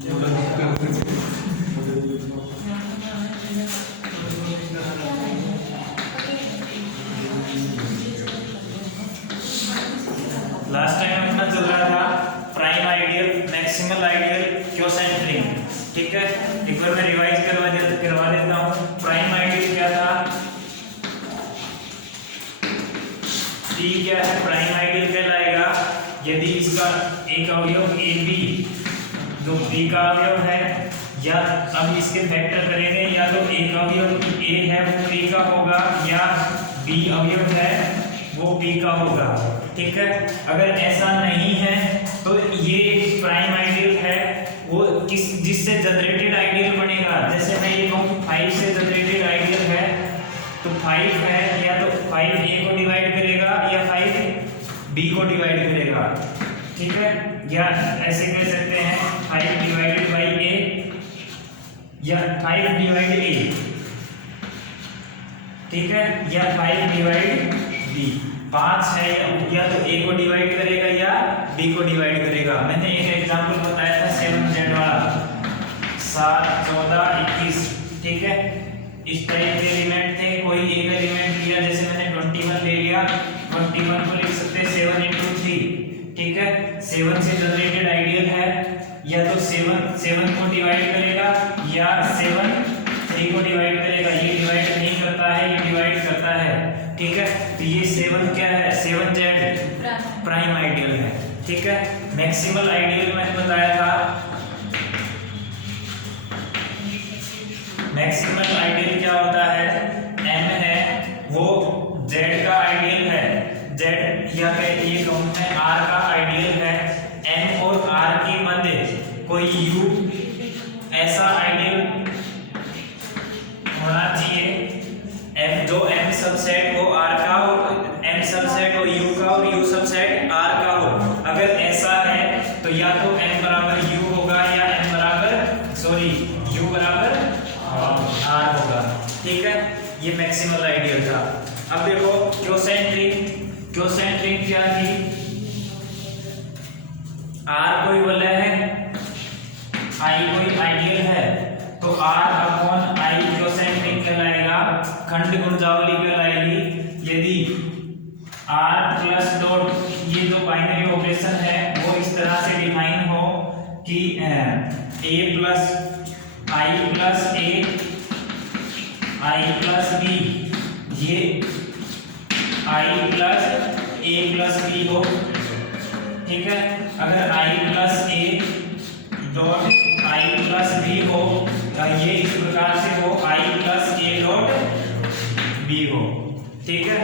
Last time अपना चल रहा था prime ideal, maximal ideal, quotient ring. ठीक है, एक बार मैं रिवाइज करवा देता हूँ। प्राइम आइडियल क्या था, P क्या है, प्राइम आइडियल कहलाएगा यदि इसका एक अवयव ए बी जो B का अवयव है, या अब इसके फैक्टर करेंगे, या तो एक अवयव A है वो P का होगा, या B अवयव है वो P का होगा। ठीक है, अगर ऐसा नहीं है तो ये एक प्राइम आइडियल है, वो जिससे जनरेटेड आइडियल बनेगा। जैसे मैं ये कहूँ 5 से जनरेटेड आइडियल है, तो 5 है, या तो 5 A को डिवाइड करेगा या 5 B को डिवाइड करेगा। ठीक है, या ऐसे कह सकते हैं 5 डिवाइडेड बाई A या 5 डिवाइड A। ठीक है, या 5 डिवाइड B। 5 है, या तो A को डिवाइड करेगा या B को डिवाइड करेगा। मैंने एक एग्जांपल बताया था 7Z वाला, 7, 14, 21। ठीक है, इस टाइप के एलिमेंट थे, कोई एक एलिमेंट लिया, जैसे मैंने 21 ले लिया, 21 को लिख सकते हैं 7 into 3। ठीक है, 7 से जनरेटेड आइडियल है, या तो 7 को डिवाइड करेगा या 7 3 को डिवाइड करेगा। ये डिवाइड नहीं करता है, ये डिवाइड करता है। ठीक है, तो ये 7 क्या है, 7Z प्राइम आइडियल है। ठीक है, मैक्सिमल आइडियल मैंने बताया था, मैक्सिमल आइडियल क्या होता है, M है वो Z का आइडियल है, Z या ये कहूँ मैं R का आइडियल है। M और R के मध्य कोई U ऐसा आइडियल होना चाहिए, M जो M सबसेट हो R का हो, M सबसेट हो U का और U सबसेट R का हो। अगर ऐसा है तो या तो M बराबर U होगा या M बराबर U बराबर R होगा। ठीक है, ये मैक्सिमल आइडियल था। अब देखो क्वोशेंट रिंग क्या थी, R कोई वलय है, I कोई आइडियल है, तो R upon I quotient ring कहलाएगा, खंड गुणजावली कहलाएगी। यदि R प्लस डॉट, ये जो बाइनरी ऑपरेशन है वो इस तरह से डिफाइन हो कि A plus I plus A I plus B, ये I plus A plus B हो। ठीक है, अगर I plus A dot I plus B हो तो ये इस प्रकार से हो I plus A dot B हो। ठीक है,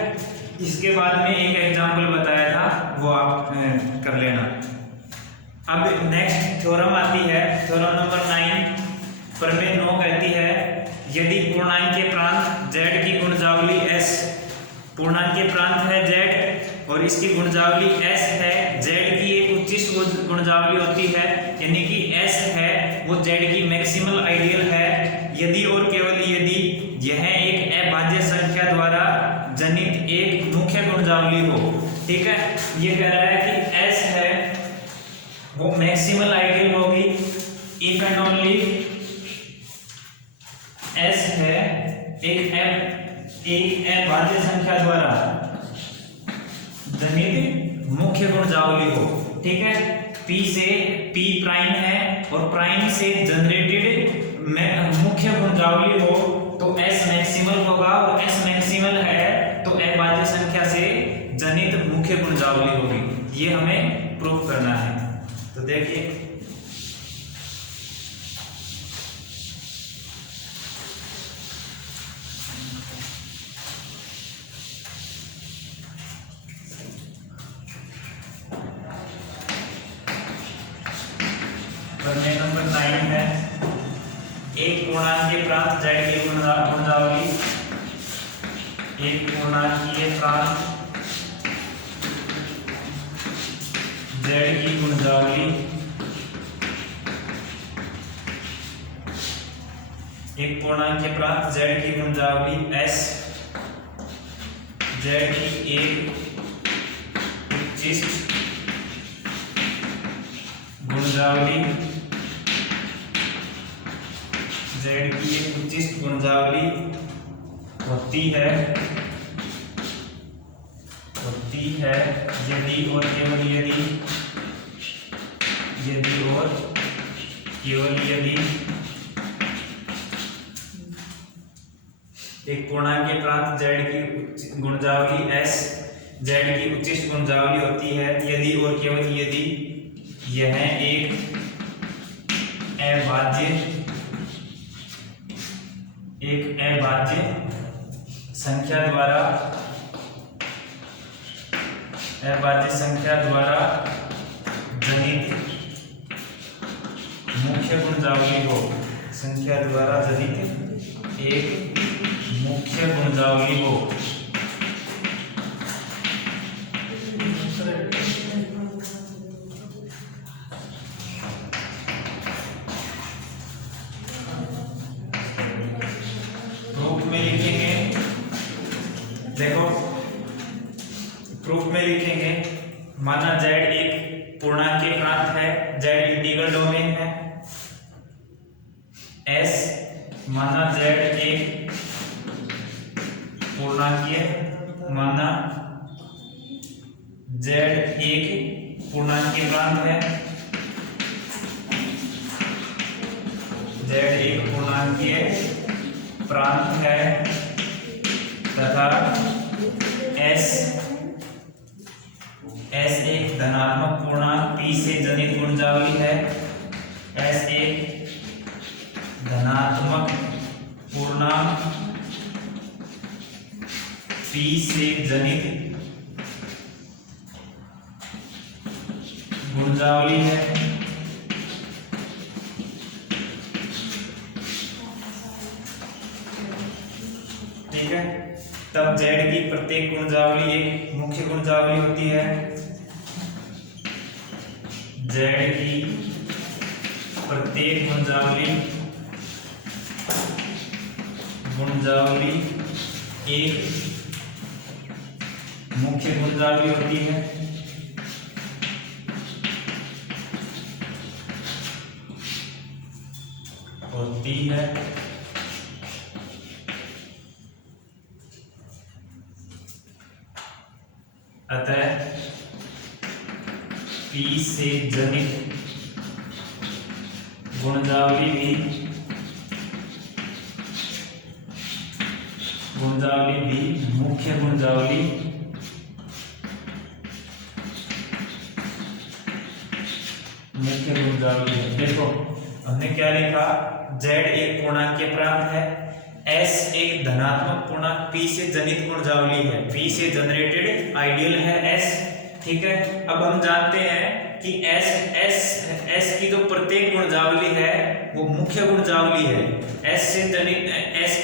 इसके बाद में एक एग्जाम्पल बताया था, वो आप कर लेना। अब नेक्स्ट थ्योरम आती है, थ्योरम नंबर 9, प्रमेय 9 कहती है यदि पूर्णांक के प्रांत Z की गुणजावली S, पूर्णांक के प्रांत है Z और इसकी गुणजावली S है, Z की एक उच्चिष्ट गुणजावली होती है, यानी कि S है वो Z की मैक्सिमल आइडियल है, यदि और केवल यदि यह एक अभाज्य संख्या द्वारा जनित एक मुख्य गुणजावली हो। ठीक है, ये कह रहा है कि S है वो मैक्सिमल आइडियल होगी इफ एंड ओनली S है एक अभाज्य संख्या द्वारा जनित मुख्य गुणजावली हो। ठीक है, P प्राइम है और प्राइम से जनरेटेड मुख्य गुणजावली हो तो S मैक्सिमल होगा, और S मैक्सिमल है तो अभाज्य संख्या से जनित मुख्य गुणजावली होगी। ये हमें प्रूफ करना है। तो देखिए प्रमेय नंबर 9 है, एक पूर्णांकीय प्रांत Z की गुणजावली, एक पूर्णांकीय प्रांत Z की गुणजावली, एक पूर्णांकीय प्रांत Z की गुणजावली S, Z की एक उच्चिष्ट गुणजावली जेड की एक उच्चिष्ट गुणजावली होती है यदि और केवल यदि एक पूर्णांक के प्रांत z की गुणजावली s z की उच्चिष्ट गुणजावली होती है यदि और केवल यदि यह एक अभाज्य संख्या द्वारा जनित मुख्य गुणजावली हो एक मुख्य गुणजावली हो। प्रूफ में लिखेंगे, देखो प्रूफ में लिखेंगे, माना z एक पूर्णांक के प्रांत है, z इंटीग्रल डोमेन है, s माना z एक पूर्णांकीय, माना z एक पूर्णांकीय प्रांत है, z एक पूर्णांकीय प्रांत है तथा s एक धनात्मक पूर्णांक p से जनित गुणजावली है, s एक धनात्मक पूर्णांक p से जनित गुणजावली है। ठीक है, तब z की प्रत्येक गुणजावली एक मुख्य गुणजावली होती है, z की प्रत्येक गुणजावली एक मुख्य गुणजावली होती है। अतः P से जनित गुणजावली भी मुख्य गुणजावली है। देखो हमने क्या लिखा, z एक पूर्णांक के प्रांत है, s एक धनात्मक पूर्णांक p से जनित गुणजावली है, p से जनरेटेड आइडियल है s। ठीक है, अब हम जानते हैं कि s की जो प्रत्येक गुणजावली है वो मुख्य गुणजावली है, s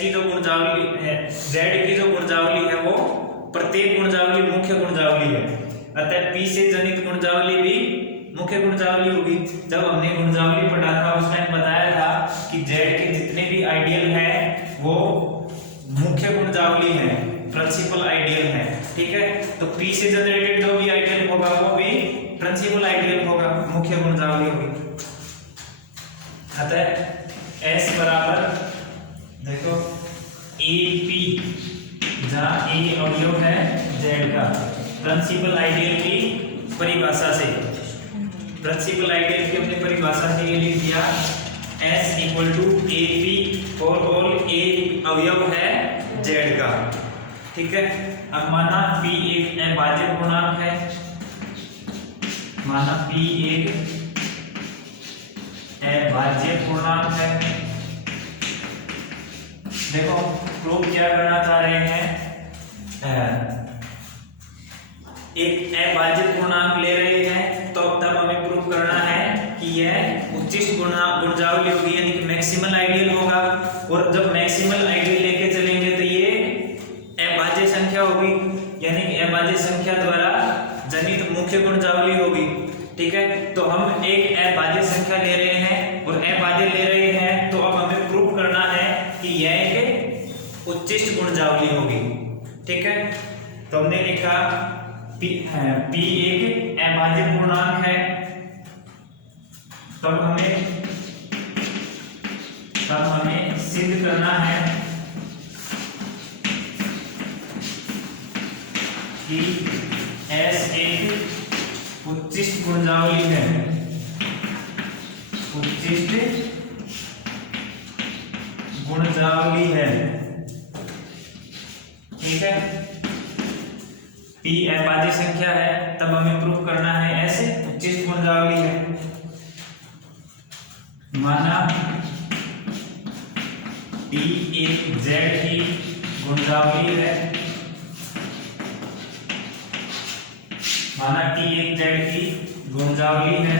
की जो गुणजावली है, z की जो गुणजावली है वो प्रत्येक गुणजावली मुख्य गुणजावली है, अतः p से जनित गुणजावली भी मुख्य गुणजावली होगी। जब हमने गुणजावली पढ़ा था उस टाइम बताया था कि z के जितने भी आइडियल हैं वो मुख्य गुणजावली है, प्रिंसिपल आइडियल है। ठीक है, तो p से जनरेटेड जो भी आइडियल होगा वो भी प्रिंसिपल आइडियल होगा, मुख्य गुणजावली होगी। अतः s बराबर देखो AP, जहां a अवयव है z का, प्रिंसिपल आइडियल की परिभाषा से, प्रिंसिपल आइडियल की अपनी परिभाषा से ये लिख दिया s equal to AP for all a अवयव है z का। ठीक है, अब माना p एक अभाज्य पूर्णांक है, माना p एक अभाज्य पूर्णांक है। देखो प्रूफ क्या करना चाह रहे हैं, एक अभाज्य पूर्णांक ले रहे हैं तो तब हमें प्रूफ करना है कि यह उच्चिष्ट गुणजावली होगी, यानी कि मैक्सिमल आइडियल होगा। और जब मैक्सिमल आइडियल लेके चलेंगे तो ये अभाज्य संख्या होगी, यानी कि अभाज्य संख्या द्वारा जनित मुख्य गुणजावली होगी। ठीक है, तो हम एक अभाज्य संख्या ले रहे हैं और अभाज्य ले रहे हैं, तो अब हमें प्रूफ करना है कि यह एक उच्चिष्ट गुणजावली होगी। ठीक है, तो हमने लिखा p एक अभाज्य पूर्णांक है, तब हमें सिद्ध करना है कि S एक उच्चिष्ट गुणजावली है, उच्चिष्ट गुणजावली है। ठीक है, P अभाज्य संख्या है, तब हमें प्रूफ करना है S उच्चिष्ट गुणजावली है। माना T एक Z की गुणजावली है, माना T एक Z की गुणजावली है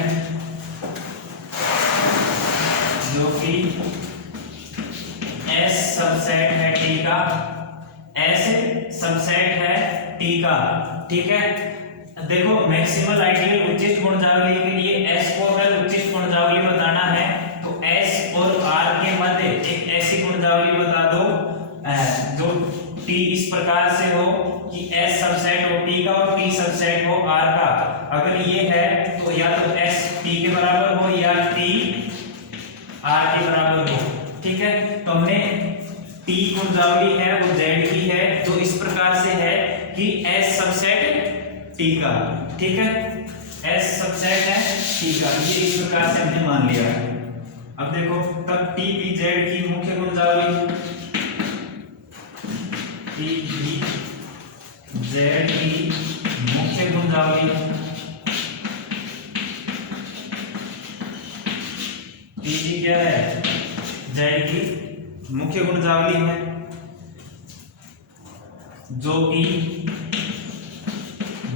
जो कि S सबसेट है T का, S सबसेट है T का। ठीक है, देखो मैक्सिमल आइडियल उच्चिष्ट गुणजावली के लिए S को अगर उच्चिष्ट गुणजावली बताना है तो S और R के मध्य एक ऐसी गुणजावली बता दो जो T इस प्रकार से हो कि S सबसेट हो T का और T सबसेट हो R का। अगर ये है तो या तो S T के बराबर हो या T R के बराबर हो। ठीक है, तो हमने T गुणजावली है वो Z की है जो इस प्रकार से है कि S सबसेट T का। ठीक है, S सबसेट है T का, ये इस प्रकार से हमने मान लिया है। अब देखो तब T भी Z की मुख्य गुणजावली, T भी Z की मुख्य गुणजावली, T भी क्या है Z की मुख्य गुणजावली है जो कि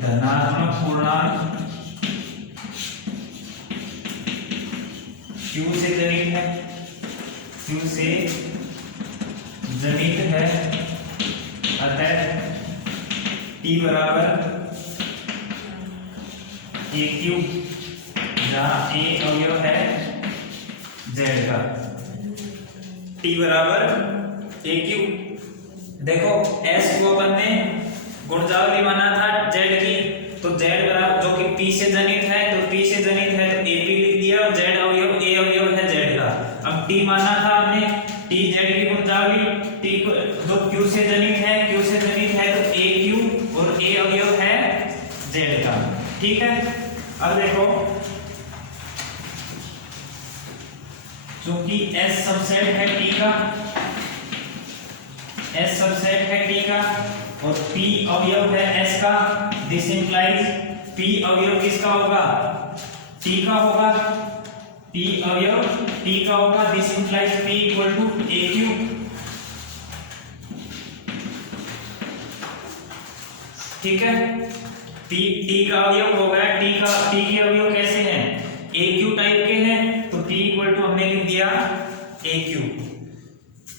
धनात्मक पूर्णांक Q से जनित है, Q से जनित है। अतः T बराबर AQ, जहां A अवयव है Z का, T बराबर AQ। देखो S को अपन ने गुणजावली माना था Z की, तो Z बराबर जो कि P से जनित है, तो P से जनित है तो AP लिख दिया और Z अवयव A अवयव है Z का। अब T माना था हमने, T Z की गुणजावली, T जो Q से जनित है, Q से जनित है तो AQ और A अवयव है Z का। ठीक है, अब देखो चूंकि S सबसेट है T का, S सबसेट है T का और P अवयव है S का, दिस इंप्लाइज P अवयव किसका होगा T का होगा, P अवयव T का होगा, this implies P equal to AQ। ठीक है, T का अवयव हो गया, T के अवयव कैसे हैं AQ टाइप के हैं, तो T इक्वल टू हमने लिख दिया AQ।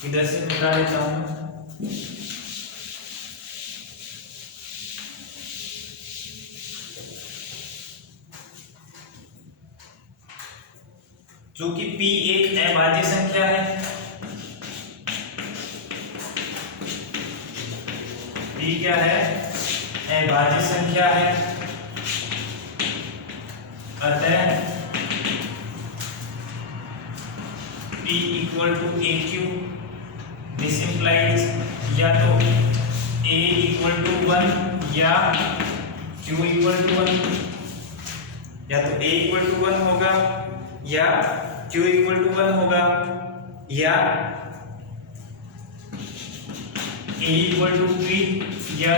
इधर से मिटा देता हूं, चूंकि P एक अभाज्य संख्या है, P क्या है अभाज्य संख्या है, अतः P equal to AQ, this implies या तो A इक्वल टू 1 या Q इक्वल टू 1, या तो A इक्वल टू 1 होगा या Q इक्वल टू 1 होगा या A इक्वल टू 3 या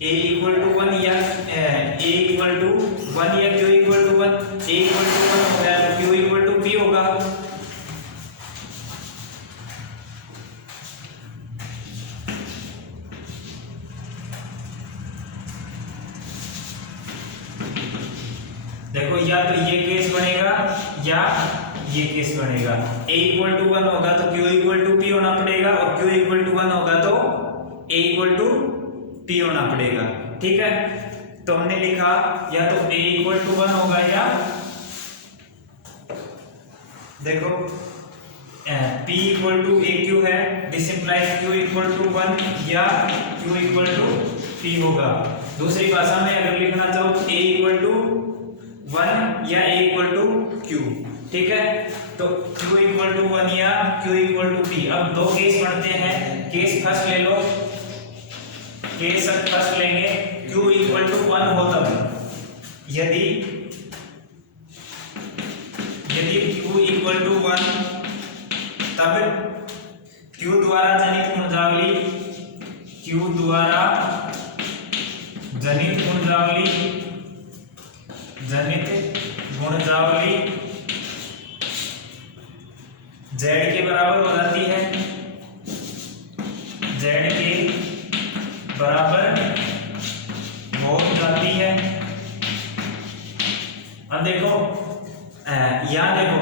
A इक्वल टू 1 या A इक्वल टू 1 या Q equal to 1, A equal to 1 हो गया तो Q इक्वल टू P होगा। देखो या तो ये केस बनेगा या ये केस बनेगा, A इक्वल टू 1 होगा तो Q इक्वल टू P होना पड़ेगा और Q इक्वल टू 1 होगा तो A इक्वल टू P होना पड़ेगा। ठीक है, तो हमने लिखा या तो A इक्वल टू 1 होगा या देखो P इक्वल टू AQ है, this implies Q equal to 1 या Q इक्वल टू P होगा। दूसरी भाषा में अगर लिखना चाहो तो A इक्वल टू 1 या A इक्वल टू ठीक है, तो Q इक्वल टू 1 या Q इक्वल टू P। अब दो केस पढ़ते हैं। केस फर्स्ट ले लो, केस फर्स्ट लेंगे। Q इक्वल टू 1 हो तब, यदि Q इक्वल टू 1 तब Q द्वारा जनित गुणजावली, Q द्वारा जनित गुणजावली Z के बराबर हो जाती है, Z के बराबर हो जाती है। अब देखो यहाँ देखो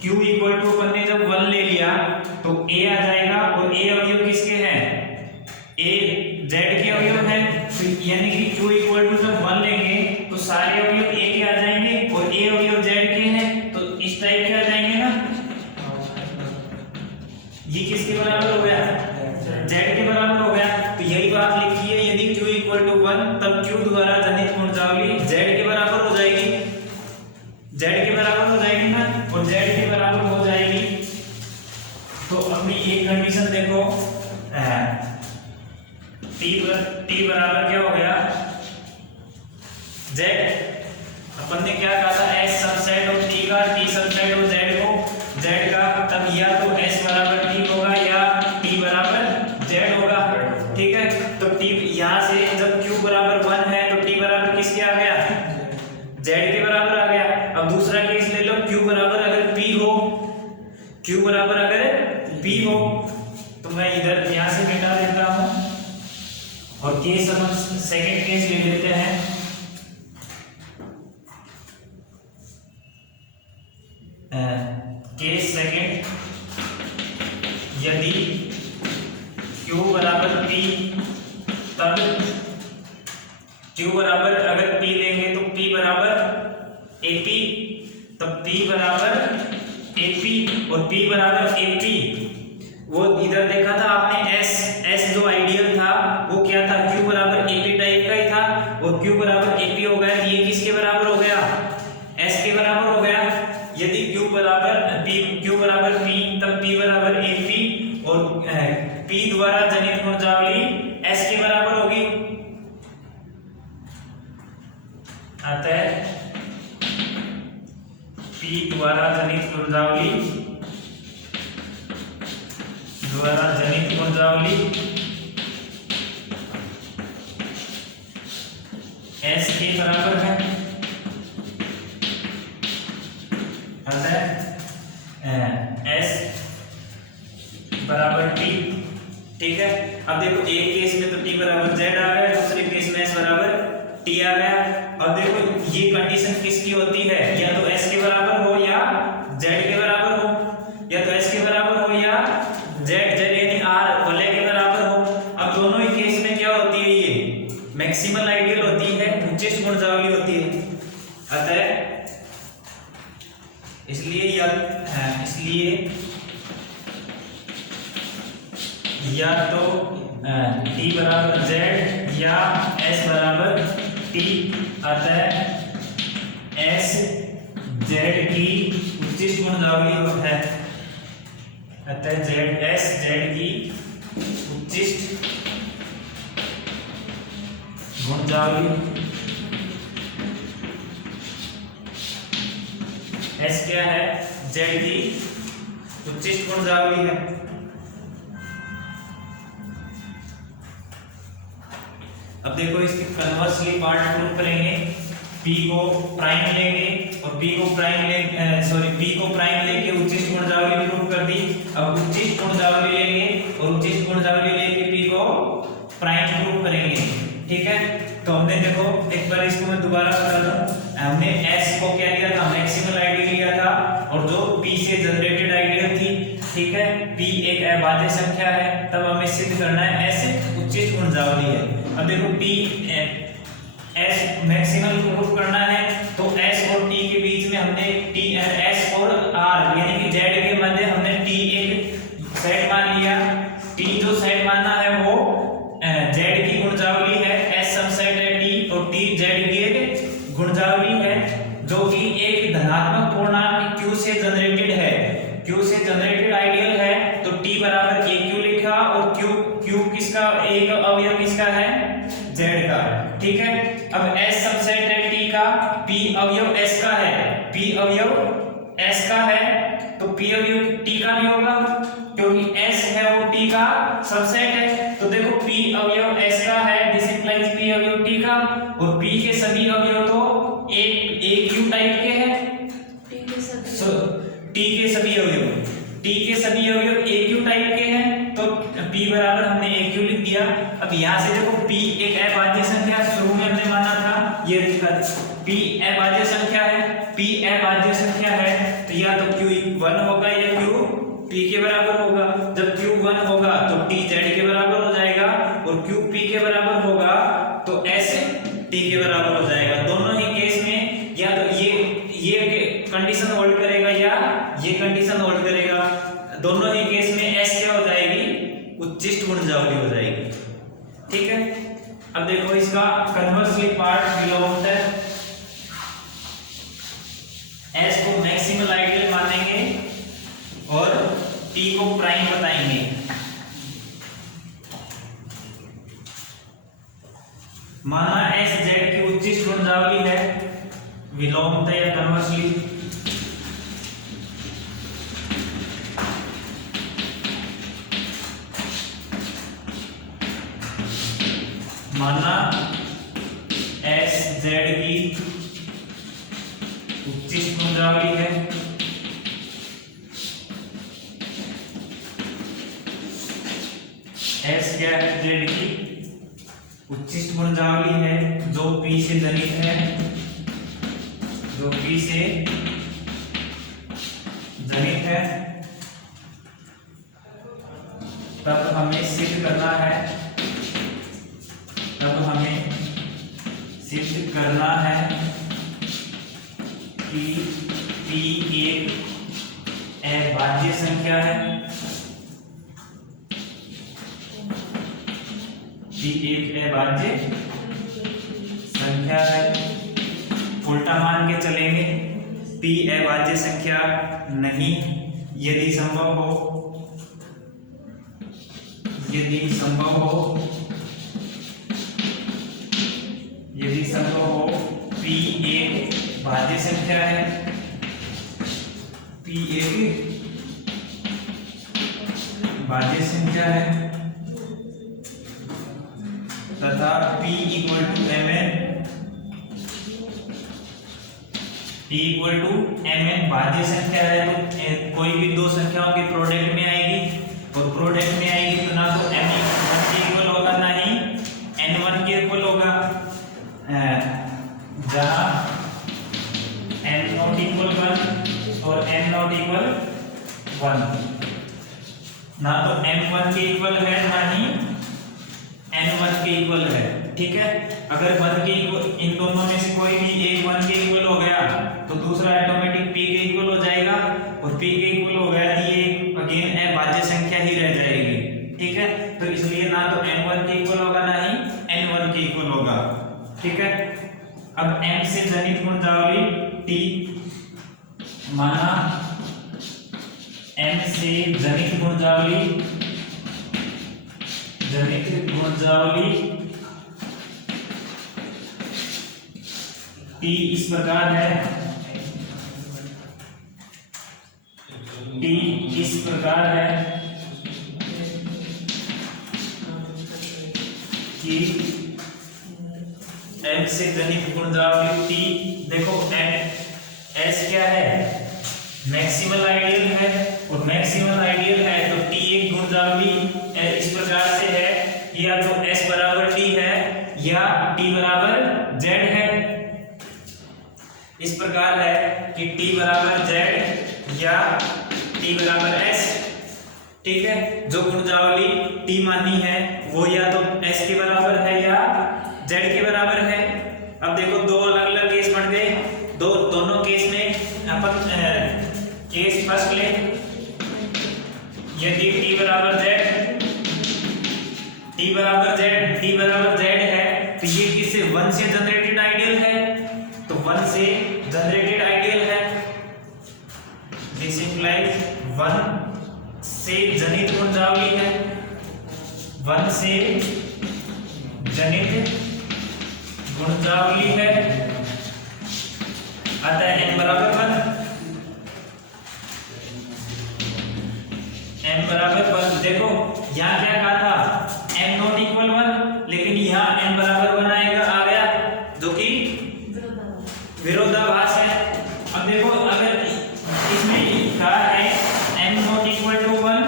Q इक्वल टू अपन ने जब 1 ले लिया तो A आ जाएगा, और A अवयव किसके हैं? A Z के अवयव है, तो यानी कि Q इक्वल टू जब 1 लेंगे तो सारे अवयव A के आ जाएंगे, और A अवयव Z के हैं तो इस टाइप के आ जाएंगे ना। ये किसके बराबर हो गया? Z के बराबर हो गया। तो यही बात लिखी है, यदि Q इक्वल टू 1 तब Q द्वारा जनित गुणजावली Z के बराबर हो जाएगी, Z के बराबर हो जाएगी ना, और Z के बराबर हो जाएगी। तो अपनी एक कंडीशन देखो, T बराबर क्या हो गया? Z। अपन ने क्या कहा था? S सबसेट ऑफ T का, T सबसेट ऑफ Z को, Z का, तब या तो S बराबर T होगा या T बराबर Z होगा। ठीक है, तो T यहाँ से जब Q बराबर 1 है तो T बराबर किसके आ गया? Z के बराबर आ गया। अब दूसरा केस ले लो, Q बराबर अगर P हो, Q बराबर अगर P हो तो मैं इधर यहाँ से मिटा देता हूँ, और केस हम सेकंड केस ले लेते हैं। केस सेकंड, यदि Q बराबर P तब Q बराबर अगर P लेंगे तो P बराबर AP, तब P बराबर AP और P बराबर AP। वो इधर देखा था आपने, S जो आइडियल था वो क्या था? Q बराबर AP टाइप का ही था, और Q बराबर AP हो गया। ये किसके बराबर हो गया? S के बराबर हो गया। यदि Q बराबर P तब P बराबर AP, और P द्वारा जनित गुणजावली S के बराबर होगी। अतः P द्वारा जनित गुणजावली S के बराबर है। अतः S बराबर T। ठीक है, अब देखो एक केस में तो T बराबर Z आ गया, दूसरे केस में S बराबर T आ गया। अब देखो ये कंडीशन किसकी होती है? या तो S के बराबर हो या Z के बराबर हो, या तो S के बराबर हो या Z यानी R वाले के बराबर हो। अब दोनों ही केस में क्या होती है? ये मैक्सिमल आइडियल होती है, उच्चतम गुणजावली होती है। अतः इसलिए या तो T बराबर Z या S बराबर T। अतः S Z की उच्चतम गुणजावली है। अतः S Z की उच्चतम गुणजावली, S क्या है? Z की उच्चतम गुणजावली है। अब देखो इसकी कन्वर्सली पार्ट प्रूफ करेंगे। P को प्राइम लेंगे और P को प्राइम लेके उच्चतम गुणजावली प्रूफ कर दी। अब उच्चतम गुणजावली लेंगे और उच्चतम गुणजावली लेके P को प्राइम प्रूफ करेंगे। ठीक है, तो हमने देखो एक बार इसको मैं दोबारा बता दूं, हमने S को क्या लिया था? मैक्सिमल आइडियल लिया था, और जो P से जनरेटेड आइडियल थी। ठीक है, P एक अभाज्य संख्या है, तब हमें सिद्ध करना है S उच्चतम गुणजावली है। अब देखो P S मैक्सिमल प्रूफ करना है, तो S और T के बीच में हमने S और R यानी कि Z के मध्य हमने T एक सेट मान लिया। T जो सेट माना है वो Z की गुणजावली है, S सबसेट है T, और T Z की एक गुणजावली है, जो कि एक धनात्मक पूर्णांक Q से P अवयव S का है, P अवयव S का है तो P अवयव T का भी होगा, क्योंकि S है वो T का सबसेट है। तो देखो P अवयव S का है, दिस इंप्लाइज P अवयव T का, और P के सभी अवयव तो एक क्यू टाइप के हैं। T के सभी अवयव एक क्यू टाइप के हैं, तो P बराबर हमने एक क्यू लिख दिया। अब यहाँ से देखो P एक अभाज्य संख्या, शुरू में हमने माना था ये P अभाज्य संख्या है, P अभाज्य संख्या है तो या तो Q 1 होगा या Q P के बराबर होगा। जब Q 1 होगा तो T Z के बराबर हो जाएगा, और Q P के बराबर होगा तो S T के बराबर हो जाएगा। दोनों ही केस में या तो ये कंडीशन होल्ड करेगा या ये कंडीशन होल्ड करेगा। दोनों ही केस में S क्या हो जाएगी, उच्चिष्ट गुणजावली हो जाएगी। ठीक है, अब देखो इसका कन्वर्सली पार्ट बिलोंग्स है, S को मैक्सिमल आइडियल मानेंगे और T को प्राइम बताएंगे। माना S Z की उच्चिष्ट गुणजावली है, विलोमता या कन्वर्सली, माना S Z की उच्चिष्ट गुणजावली है, S क्या है, Z की उच्चिष्ट गुणजावली है जो P से जनित है, जो P से जनित है। तब हमें सिद्ध करना है, कि P एक अभाज्य संख्या है, P एक अभाज्य संख्या है। उल्टा मान के चलेंगे, P अभाज्य संख्या नहीं, यदि संभव हो P एक भाज्य संख्या है, P एक भाज्य संख्या है तथा P इक्वल टू mn भाज्य संख्या है। तो कोई भी दो संख्याओं के प्रोडक्ट में आएगी, और प्रोडक्ट में आएगी तो ना तो m1 के इक्वल होगा ना ही n1 के इक्वल होगा। जहां n नॉट इक्वल 1 और n नॉट इक्वल 1, ना तो m1 के इक्वल है ना ही n1 के इक्वल है। ठीक है, अगर 1 के इक्वल, इन दोनों में से कोई भी एक 1 के इक्वल हो गया तो दूसरा ऑटोमेटिक P के इक्वल हो जाएगा, और P के इक्वल हो गया ये अगेन अभाज्य संख्या ही रह जाएगी। ठीक है, तो इसलिए ना तो m1 के इक्वल होगा ना ही n1 के इक्वल होगा। ठीक है, अब m से जनित गुणजावली T, माना m से जनित गुणजावली T इस प्रकार है, कि m से जनित गुणजावली T, देखो S क्या है, मैक्सिमल आइडियल है, और मैक्सिमल आइडियल है तो T एक गुणजावली इस प्रकार से है, या तो S बराबर T है या T बराबर Z है। इस प्रकार है कि T बराबर Z या T बराबर S। ठीक है, जो गुणजावली T मानी है वो या तो S के बराबर है या Z के बराबर है। अब देखो दो अलग अलग केस बन गए, दोनों केस में अपन केस फर्स्ट ले, यदि T बराबर Z है तो ये किससे 1 से जनरेटेड आइडियल है, तो 1 से जनरेटेड आइडियल है, दिस इंप्लाइज 1 से जनित गुणजावली है, 1 से जनित गुणजावली है। देखो यहाँ क्या कहा था, m नॉट इक्वल 1, लेकिन यहाँ m बराबर 1 आएगा, आ गया, जो कि विरोधाभास है। अब देखो अगर इसमें कहा है m नॉट इक्वल टू 1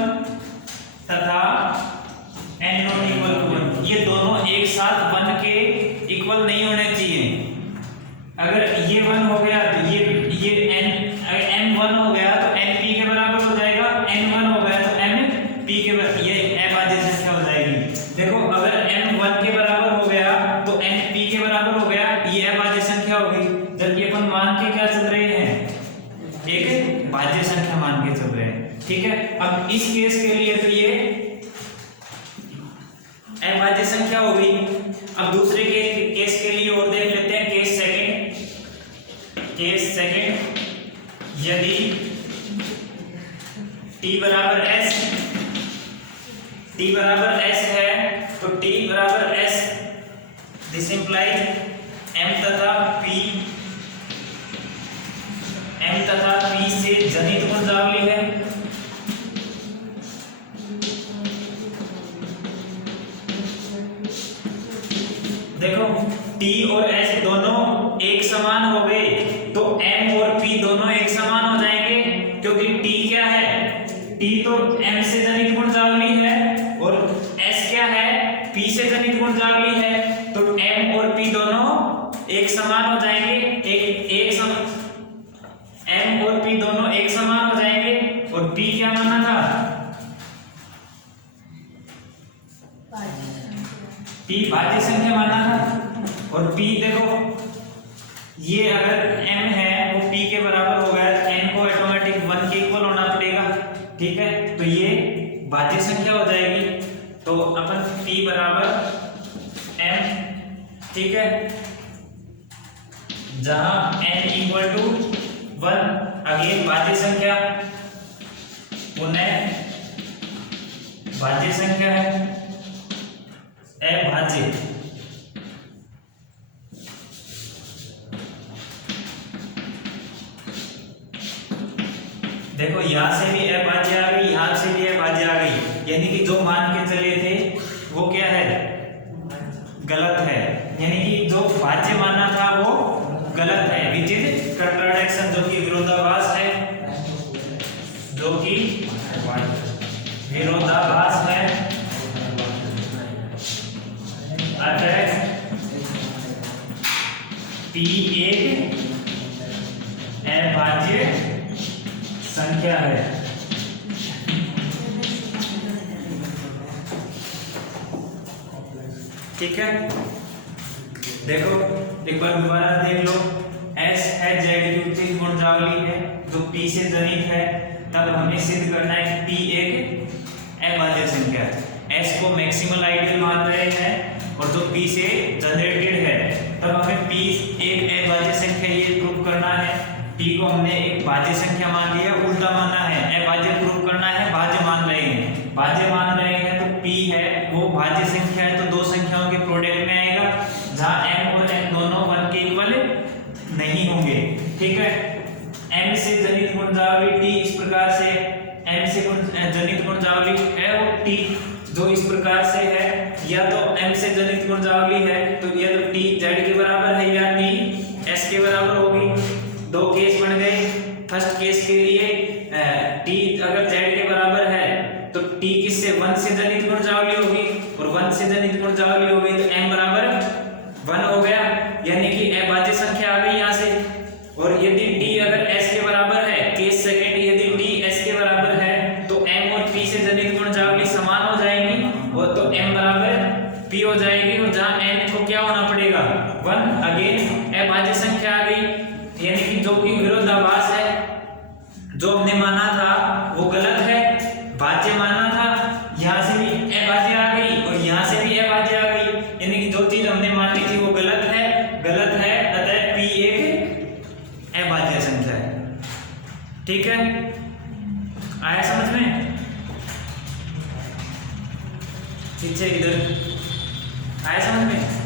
तथा n नॉट इक्वल टू 1, ये दोनों एक साथ 1 के इक्वल नहीं होने चाहिए। अगर ये 1 हो गया तो ये m 1 हो गया तो n p के बराबर हो जाएगा, n 1 हो गया तो m p के बराबर, ये अभाज्य संख्या हो जाएगी। देखो अगर m 1 के बराबर हो गया तो n p के बराबर हो गया, ये अभाज्य संख्या हो गई। जबकि अपन मान के क्या चल रहे हैं, एक भाज्य संख्या मान के चल रहे हैं, ठीक है। अब इस केस के लिए तो ये अभाज्य संख्या हो गई। अब दूसरे केस के लिए और देख लेते हैं, केस सेकंड, यदि t बराबर s है तो t बराबर s, दिस इंप्लाइज m तथा p से जनित गुणजावली है। देखो t और s दोनों एक समान हो गए तो m और p दोनों एक समान हो जाएंगे, क्योंकि t क्या है, t तो m से जनित गुणजावली है और s क्या है, p से जनित गुणजावली है, तो m और p दोनों एक समान हो जाएंगे, m और p दोनों एक समान हो जाएंगे। और p क्या माना था, p भाज्य संख्या माना था। और p देखो ये अगर m है वो p के बराबर हो गया, n को ऑटोमेटिक 1 के इक्वल होना पड़ेगा, ठीक है। तो ये भाज्य संख्या हो जाएगी, तो अपन p बराबर m, ठीक है, जहां n इक्वल टू 1, अगेन भाज्य संख्या, पुनः भाज्य संख्या है, अभाज्य। देखो यहां से भी अभाज्य आ गई, यहां से भी अभाज्य आ गई, यानी कि जो मान के चले थे वो क्या है, गलत है, यानी कि जो भाज्य माना था वो गलत है, विच इज कंट्राडिक्शन, जो कि विरोधाभास है, जो कि विरोधाभास है। अतः p एक अभाज्य संख्या है। ठीक है, देखो एक बार दोबारा देख लो, s है z की उच्च गुणजावली है जो p से जनित है, तब हमें सिद्ध करना है कि p एक अभाज्य संख्या है। s को मैक्सिमल आइडियल मान रहे हैं और जो p से जनरेटेड है, तब हमें p एक अभाज्य संख्या ये प्रूव करना है। p को हमने एक भाज्य संख्या मान लिया, उल्टा माना है, अभाज्य प्रूव करना है, भाज्य मान रहे हैं, भाज्य मान रहे हैं तो p है वो भाज्य संख्या है, तो दो संख्याओं के प्रोडक्ट में आएगा, जहां m और n दोनों 1 के इक्वल नहीं होंगे। ठीक है, m से जनित गुणजावली t इस प्रकार से, m से जनित गुणजावली है वो t जो इस प्रकार से है, या तो m से जनित गुणजावली है तो या तो t z के बराबर है या t s के बराबर होगी। दो केस बन गए। फर्स्ट केस के लिए t अगर z के बराबर है तो t किससे 1 से जनित गुणजावली होगी, और 1 से जनित गुणजावली होगी तो m बराबर 1 हो गया, यानी कि अभाज्य संख्या आ गई यहाँ से। और यदि t अगर s के बराबर है, केस सेकंड, यदि t s के बराबर है तो m और p से जनित गुणजावली समान हो जाएंगी, और तो m बराबर p हो जाएगी, और जहां n को क्या होना पड़ेगा 1, अगेन अभाज्य संख्या आ गई, यानी कि जो कि विरोधाभास है, जो हमने माना था वो गलत है, भाज्य माना था, यहाँ से भी अभाज्य आ गई और यहाँ से भी अभाज्य आ गई, यानी कि जो चीज हमने मानी थी वो गलत है, अतः p एक अभाज्य संख्या है। ठीक है, आया समझ में? पीछे इधर आया समझ में?